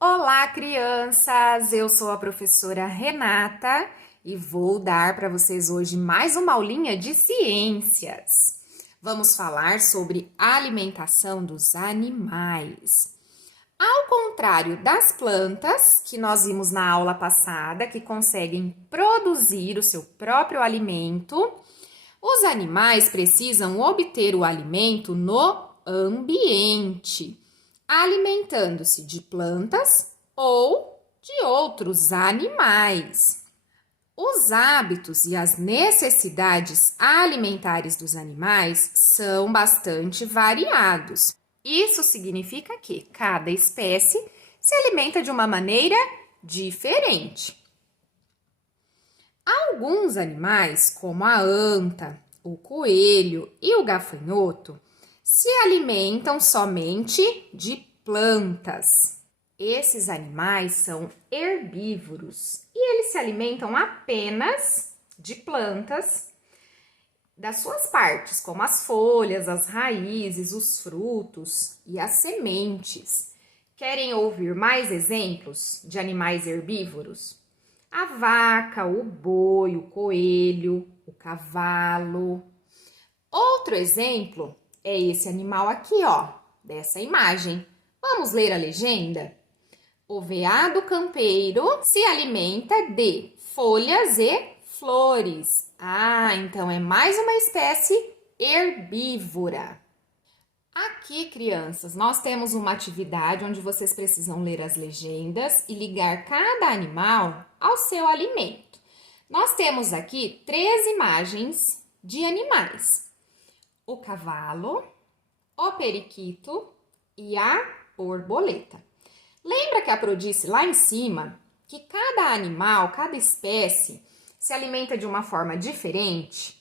Olá, crianças! Eu sou a professora Renata e vou dar para vocês hoje mais uma aulinha de ciências. Vamos falar sobre a alimentação dos animais. Ao contrário das plantas, que nós vimos na aula passada, que conseguem produzir o seu próprio alimento, os animais precisam obter o alimento no ambiente, alimentando-se de plantas ou de outros animais. Os hábitos e as necessidades alimentares dos animais são bastante variados. Isso significa que cada espécie se alimenta de uma maneira diferente. Alguns animais, como a anta, o coelho e o gafanhoto, se alimentam somente de plantas. Esses animais são herbívoros e eles se alimentam apenas de plantas, das suas partes, como as folhas, as raízes, os frutos e as sementes. Querem ouvir mais exemplos de animais herbívoros? A vaca, o boi, o coelho, o cavalo. Outro exemplo é esse animal aqui, ó, dessa imagem. Vamos ler a legenda? O veado campeiro se alimenta de folhas e flores. Ah, então é mais uma espécie herbívora. Aqui, crianças, nós temos uma atividade onde vocês precisam ler as legendas e ligar cada animal ao seu alimento. Nós temos aqui 3 imagens de animais: o cavalo, o periquito e a borboleta. Lembra que a Pro disse lá em cima que cada animal, cada espécie se alimenta de uma forma diferente?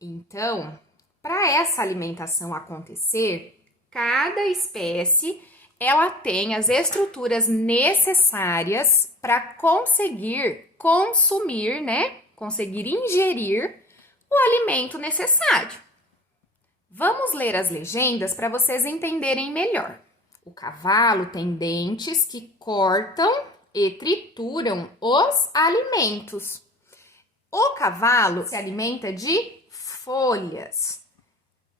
Então, para essa alimentação acontecer, cada espécie ela tem as estruturas necessárias para conseguir consumir, né? Conseguir ingerir o alimento necessário. Vamos ler as legendas para vocês entenderem melhor. O cavalo tem dentes que cortam e trituram os alimentos. O cavalo se alimenta de folhas.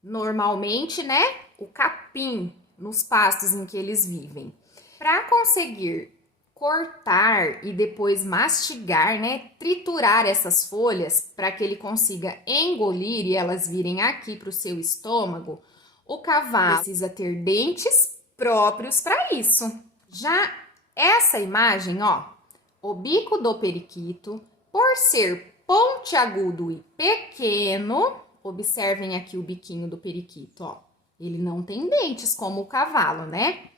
Normalmente, né, o capim nos pastos em que eles vivem. Para conseguir cortar e depois mastigar, né, triturar essas folhas para que ele consiga engolir e elas virem aqui para o seu estômago, o cavalo precisa ter dentes próprios para isso. Já essa imagem, ó, o bico do periquito, por ser pontiagudo e pequeno, observem aqui o biquinho do periquito, ó. Ele não tem dentes como o cavalo, né?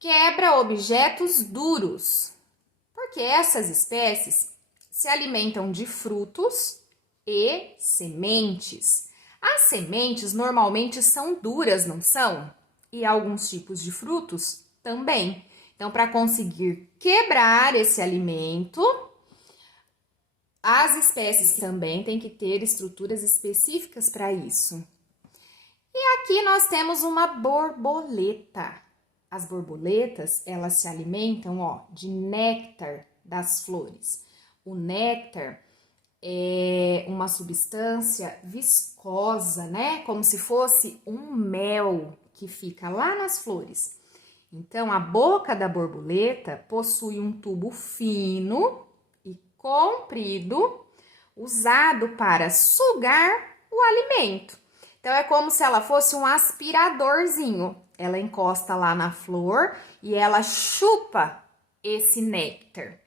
Quebra objetos duros, porque essas espécies se alimentam de frutos e sementes. As sementes normalmente são duras, não são? E alguns tipos de frutos também. Então, para conseguir quebrar esse alimento, as espécies também têm que ter estruturas específicas para isso. E aqui nós temos uma borboleta. As borboletas, elas se alimentam, ó, de néctar das flores. O néctar é uma substância viscosa, né? Como se fosse um mel que fica lá nas flores. Então, a boca da borboleta possui um tubo fino e comprido, usado para sugar o alimento. Então, é como se ela fosse um aspiradorzinho. Ela encosta lá na flor e ela chupa esse néctar.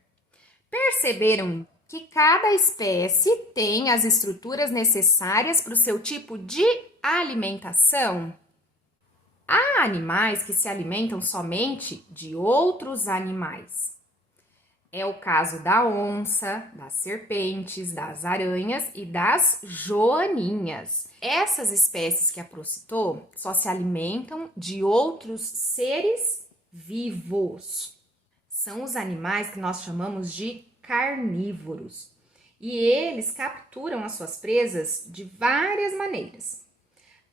Perceberam que cada espécie tem as estruturas necessárias para o seu tipo de alimentação? Há animais que se alimentam somente de outros animais. É o caso da onça, das serpentes, das aranhas e das joaninhas. Essas espécies que a Pro citou só se alimentam de outros seres vivos. São os animais que nós chamamos de carnívoros. E eles capturam as suas presas de várias maneiras.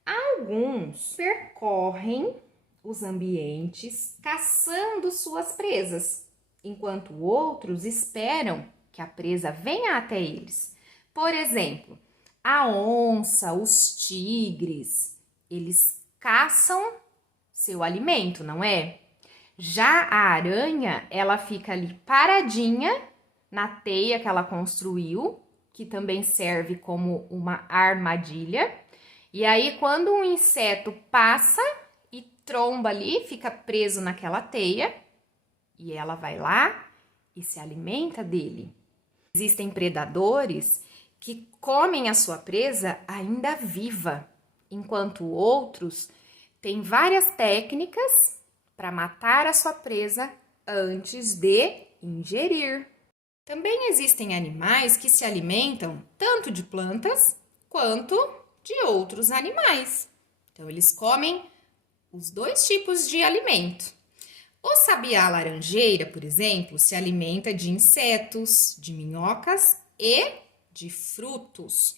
Alguns percorrem os ambientes caçando suas presas, enquanto outros esperam que a presa venha até eles. Por exemplo, a onça, os tigres, eles caçam seu alimento, não é? Já a aranha, ela fica ali paradinha na teia que ela construiu, que também serve como uma armadilha. E aí, quando um inseto passa e tromba ali, fica preso naquela teia, e ela vai lá e se alimenta dele. Existem predadores que comem a sua presa ainda viva, enquanto outros têm várias técnicas para matar a sua presa antes de ingerir. Também existem animais que se alimentam tanto de plantas quanto de outros animais. Então, eles comem os dois tipos de alimento. O sabiá laranjeira, por exemplo, se alimenta de insetos, de minhocas e de frutos.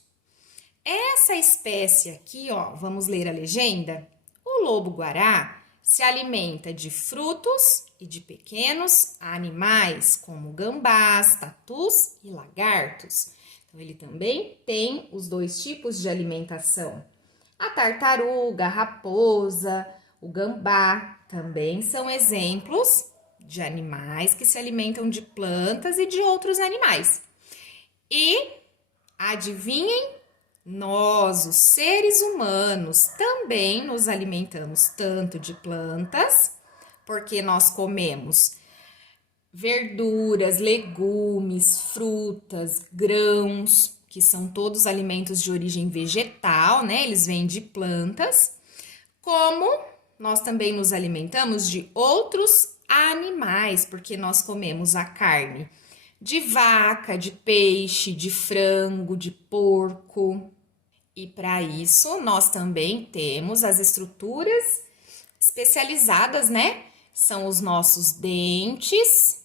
Essa espécie aqui, ó, vamos ler a legenda? O lobo-guará se alimenta de frutos e de pequenos animais, como gambás, tatus e lagartos. Então, ele também tem os dois tipos de alimentação. A tartaruga, a raposa, o gambá também são exemplos de animais que se alimentam de plantas e de outros animais. E adivinhem, nós, os seres humanos, também nos alimentamos tanto de plantas, porque nós comemos verduras, legumes, frutas, grãos, que são todos alimentos de origem vegetal, né? Eles vêm de plantas, como nós também nos alimentamos de outros animais, porque nós comemos a carne de vaca, de peixe, de frango, de porco. E para isso, nós também temos as estruturas especializadas, né? São os nossos dentes,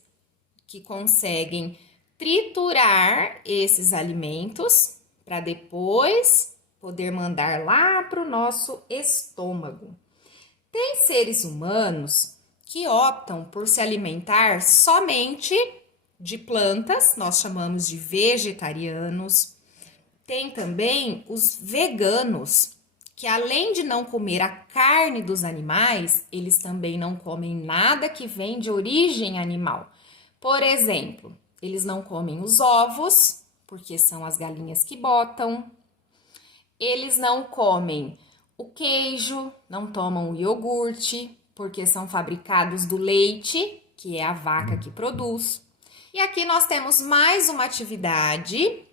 que conseguem triturar esses alimentos para depois poder mandar lá para o nosso estômago. Tem seres humanos que optam por se alimentar somente de plantas, nós chamamos de vegetarianos. Tem também os veganos, que além de não comer a carne dos animais, eles também não comem nada que vem de origem animal. Por exemplo, eles não comem os ovos, porque são as galinhas que botam. Eles não comem o queijo, não tomam o iogurte, porque são fabricados do leite, que é a vaca que produz. E aqui nós temos mais uma atividade,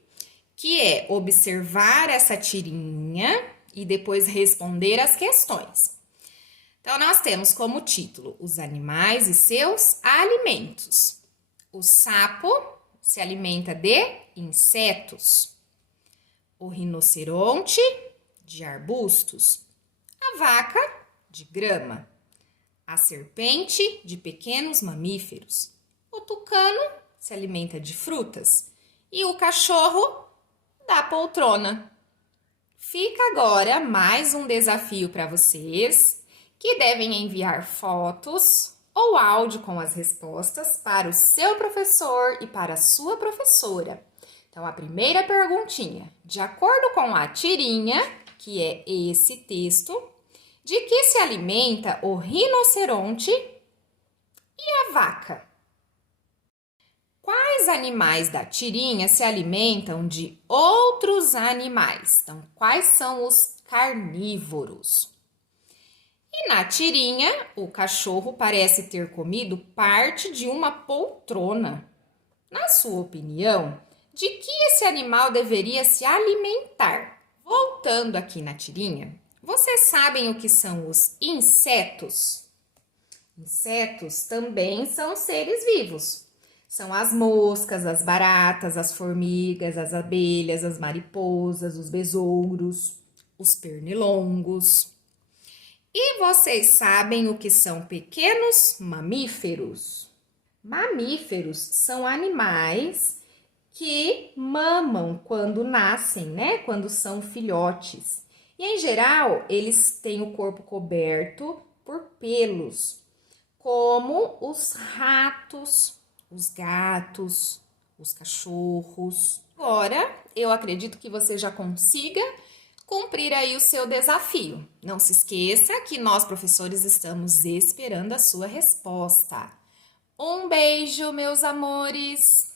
que é observar essa tirinha e depois responder as questões. Então, nós temos como título os animais e seus alimentos. O sapo se alimenta de insetos. O rinoceronte, de arbustos. A vaca, de grama. A serpente, de pequenos mamíferos. O tucano se alimenta de frutas. E o cachorro, da poltrona. Fica agora mais um desafio para vocês, que devem enviar fotos ou áudio com as respostas para o seu professor e para a sua professora. Então, a primeira perguntinha, de acordo com a tirinha, que é esse texto, de que se alimenta o rinoceronte e a vaca? Quais animais da tirinha se alimentam de outros animais? Então, quais são os carnívoros? E na tirinha, o cachorro parece ter comido parte de uma poltrona. Na sua opinião, de que esse animal deveria se alimentar? Voltando aqui na tirinha, vocês sabem o que são os insetos? Insetos também são seres vivos. São as moscas, as baratas, as formigas, as abelhas, as mariposas, os besouros, os pernilongos. E vocês sabem o que são pequenos mamíferos? Mamíferos são animais que mamam quando nascem, né? Quando são filhotes. E em geral, eles têm o corpo coberto por pelos, como os ratos, os gatos, os cachorros. Agora, eu acredito que você já consiga cumprir aí o seu desafio. Não se esqueça que nós, professores, estamos esperando a sua resposta. Um beijo, meus amores!